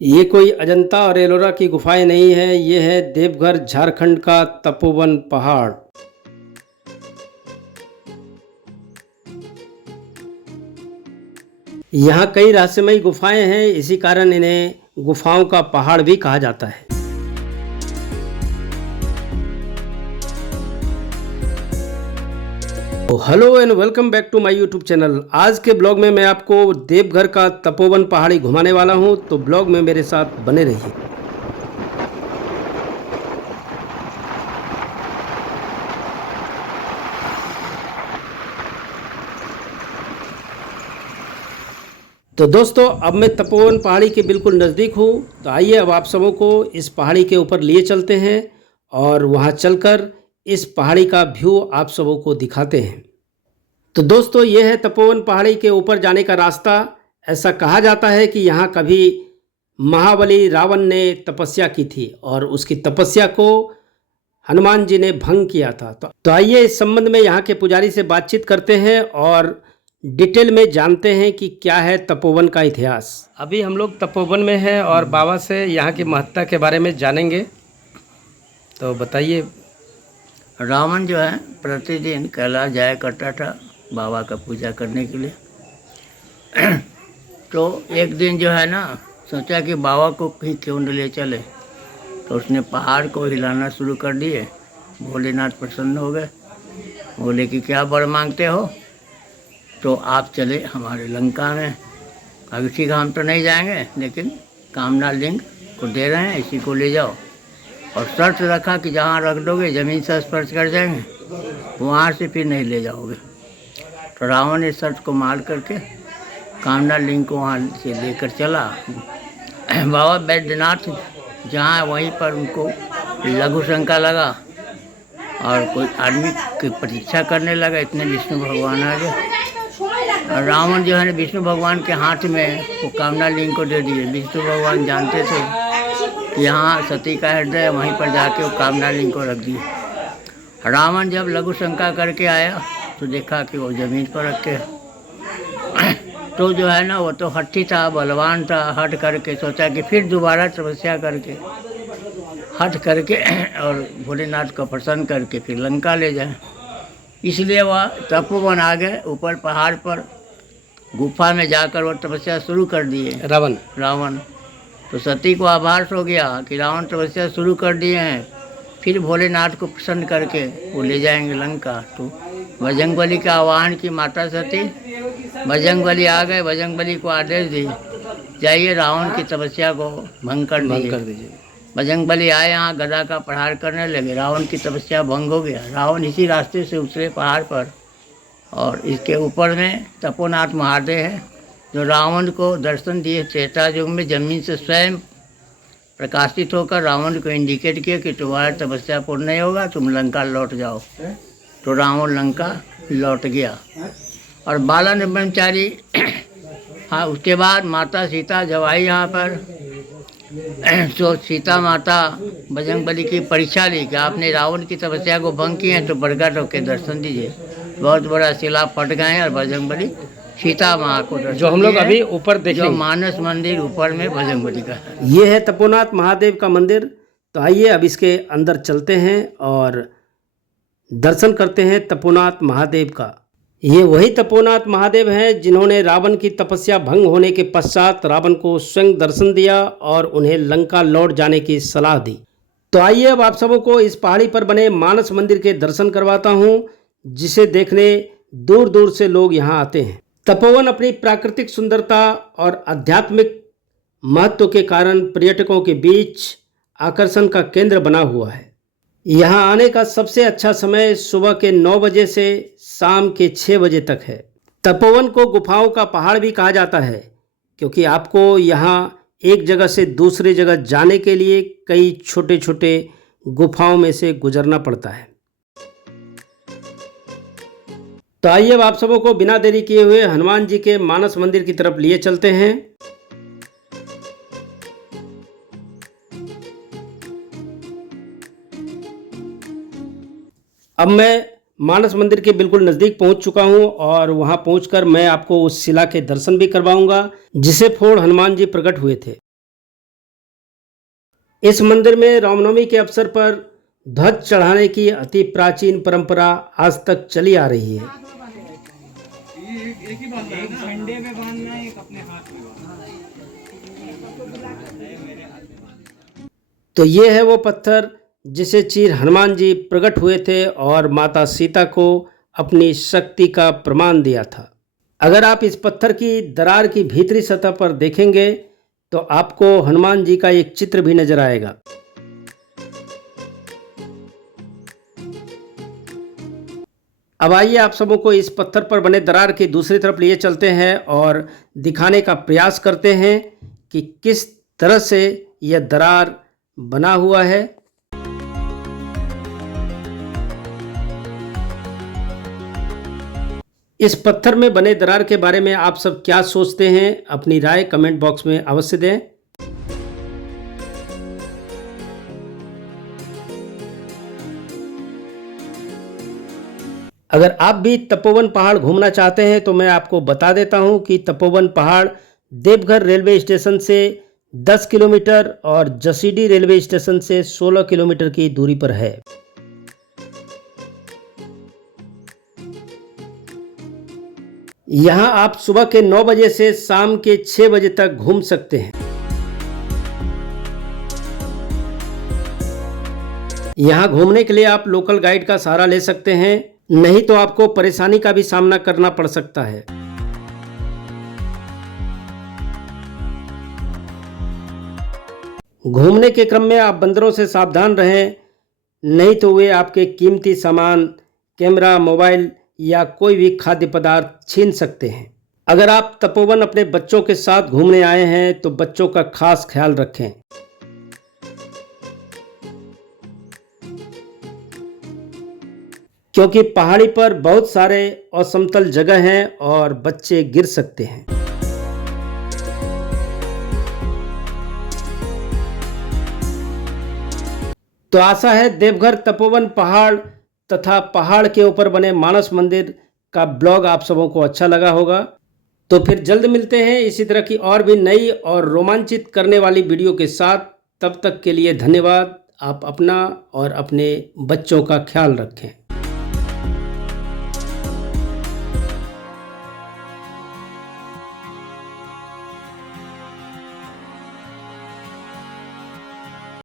ये कोई अजंता और एलोरा की गुफाएं नहीं है, ये है देवघर झारखंड का तपोवन पहाड़। यहाँ कई रहस्यमयी गुफाएं हैं, इसी कारण इन्हें गुफाओं का पहाड़ भी कहा जाता है। तो hello and welcome back to my YouTube channel. आज के ब्लॉग में मैं आपको देवघर का तपोवन पहाड़ी घुमाने वाला हूं, तो ब्लॉग में मेरे साथ बने रहिए। तो दोस्तों, अब मैं तपोवन पहाड़ी के बिल्कुल नज़दीक हूँ। तो आइए अब आप सबों को इस पहाड़ी के ऊपर लिए चलते हैं और वहाँ चलकर इस पहाड़ी का व्यू आप सबों को दिखाते हैं। तो दोस्तों, ये है तपोवन पहाड़ी के ऊपर जाने का रास्ता। ऐसा कहा जाता है कि यहाँ कभी महाबली रावण ने तपस्या की थी और उसकी तपस्या को हनुमान जी ने भंग किया था। तो आइए इस संबंध में यहाँ के पुजारी से बातचीत करते हैं और डिटेल में जानते हैं कि क्या है तपोवन का इतिहास। अभी हम लोग तपोवन में हैं और बाबा से यहाँ की महत्ता के बारे में जानेंगे। तो बताइए। रावण जो है प्रतिदिन कैलाश जाया करता था बाबा का पूजा करने के लिए। तो एक दिन जो है ना, सोचा कि बाबा को कहीं क्यों न ले चले। तो उसने पहाड़ को हिलाना शुरू कर दिए। भोलेनाथ प्रसन्न हो गए, बोले कि क्या वर मांगते हो। तो आप चले हमारे लंका में। अभी ठीक, हम तो नहीं जाएंगे, लेकिन कामना लिंग को दे रहे हैं, इसी को ले जाओ। और शर्त रखा कि जहाँ रख दोगे ज़मीन से स्पर्श कर जाएंगे, वहाँ से फिर नहीं ले जाओगे। तो रावण ने शर्त को मार करके कामना लिंग को वहाँ से लेकर चला। बाबा बैद्यनाथ जहाँ, वहीं पर उनको लघु शंका लगा और कोई आदमी की प्रतीक्षा करने लगा। इतने विष्णु भगवान आ गए और रावण जो है विष्णु भगवान के हाथ में वो कामना लिंग को दे दिए। विष्णु भगवान जानते थे कि यहाँ सती का हृदय है, वहीं पर जाके वो कामना लिंग को रख दिए। रावण जब लघु शंका करके आया तो देखा कि वो ज़मीन पर रखे। तो जो है ना, वो तो हट्टी था, बलवान था। हट करके सोचा कि फिर दोबारा तपस्या करके हट करके और भोलेनाथ को प्रसन्न करके फिर लंका ले जाए। इसलिए वह तपोवन आ गए। ऊपर पहाड़ पर गुफा में जाकर वो तपस्या शुरू कर दिए रावण। तो सती को आभास हो गया कि रावण तपस्या शुरू कर दिए हैं, फिर भोलेनाथ को प्रसन्न करके वो ले जाएंगे लंका। तो बजरंगबली का आह्वान की माता सती, बजरंगबली आ गए। बजरंगबली को आदेश दी, जाइए रावण की तपस्या को भंग कर दीजिए। बजरंगबली आए, यहाँ गदा का प्रहार करने लगे। रावण की तपस्या भंग हो गया। रावण इसी रास्ते से उतरे पहाड़ पर और इसके ऊपर में तपोनाथ महादेव है, जो रावण को दर्शन दिए। त्रेता युग में जमीन से स्वयं प्रकाशित होकर रावण को इंडिकेट किया कि तुम्हारा तपस्या पूर्ण नहीं होगा, तुम लंका लौट जाओ। तो रावण लंका लौट गया और बाला ने ब्रह्मचारी। हाँ, उसके बाद माता सीता जब आई यहाँ पर, तो सीता माता बजरंगबली की परीक्षा ली कि आपने रावण की तपस्या को भंग किए हैं, तो प्रकट होकर दर्शन दीजिए। बहुत बड़ा शिला फट गए हैं और बजरंगबली सीता माँ को दर्शन, जो हम लोग अभी ऊपर देखेंगे, जो मानस मंदिर ऊपर में बजरंगबली का है। ये है तपोनाथ महादेव का मंदिर। तो आइए अब इसके अंदर चलते हैं और दर्शन करते हैं तपोनाथ महादेव का। ये वही तपोनाथ महादेव हैं जिन्होंने रावण की तपस्या भंग होने के पश्चात रावण को स्वयं दर्शन दिया और उन्हें लंका लौट जाने की सलाह दी। तो आइए अब आप सबों को इस पहाड़ी पर बने मानस मंदिर के दर्शन करवाता हूँ, जिसे देखने दूर दूर से लोग यहाँ आते हैं। तपोवन अपनी प्राकृतिक सुंदरता और आध्यात्मिक महत्व के कारण पर्यटकों के बीच आकर्षण का केंद्र बना हुआ है। यहाँ आने का सबसे अच्छा समय सुबह के 9 बजे से शाम के 6 बजे तक है। तपोवन को गुफाओं का पहाड़ भी कहा जाता है, क्योंकि आपको यहाँ एक जगह से दूसरी जगह जाने के लिए कई छोटे छोटे गुफाओं में से गुजरना पड़ता है। तो आइए अब आप सबों को बिना देरी किए हुए हनुमान जी के मानस मंदिर की तरफ लिए चलते हैं। अब मैं मानस मंदिर के बिल्कुल नज़दीक पहुंच चुका हूं और वहां पहुंचकर मैं आपको उस शिला के दर्शन भी करवाऊंगा जिसे फोड़ हनुमान जी प्रकट हुए थे। इस मंदिर में रामनवमी के अवसर पर ध्वज चढ़ाने की अति प्राचीन परंपरा आज तक चली आ रही है। एक झंडे में बांधना है, एक अपने हाथ में बांधना है। तो ये है वो पत्थर जिसे चीर हनुमान जी प्रकट हुए थे और माता सीता को अपनी शक्ति का प्रमाण दिया था। अगर आप इस पत्थर की दरार की भीतरी सतह पर देखेंगे तो आपको हनुमान जी का एक चित्र भी नजर आएगा। अब आइए आप सबों को इस पत्थर पर बने दरार की दूसरी तरफ लिए चलते हैं और दिखाने का प्रयास करते हैं कि किस तरह से यह दरार बना हुआ है। इस पत्थर में बने दरार के बारे में आप सब क्या सोचते हैं? अपनी राय कमेंट बॉक्स में अवश्य दें। अगर आप भी तपोवन पहाड़ घूमना चाहते हैं तो मैं आपको बता देता हूं कि तपोवन पहाड़ देवघर रेलवे स्टेशन से 10 किलोमीटर और जसीडीह रेलवे स्टेशन से 16 किलोमीटर की दूरी पर है। यहाँ आप सुबह के 9 बजे से शाम के 6 बजे तक घूम सकते हैं। यहाँ घूमने के लिए आप लोकल गाइड का सहारा ले सकते हैं, नहीं तो आपको परेशानी का भी सामना करना पड़ सकता है। घूमने के क्रम में आप बंदरों से सावधान रहें, नहीं तो वे आपके कीमती सामान, कैमरा, मोबाइल या कोई भी खाद्य पदार्थ छीन सकते हैं। अगर आप तपोवन अपने बच्चों के साथ घूमने आए हैं तो बच्चों का खास ख्याल रखें। क्योंकि पहाड़ी पर बहुत सारे असमतल जगह हैं और बच्चे गिर सकते हैं। तो आशा है देवघर तपोवन पहाड़ तथा पहाड़ के ऊपर बने मानस मंदिर का ब्लॉग आप सबों को अच्छा लगा होगा। तो फिर जल्द मिलते हैं इसी तरह की और भी नई और रोमांचित करने वाली वीडियो के साथ। तब तक के लिए धन्यवाद। आप अपना और अपने बच्चों का ख्याल रखें।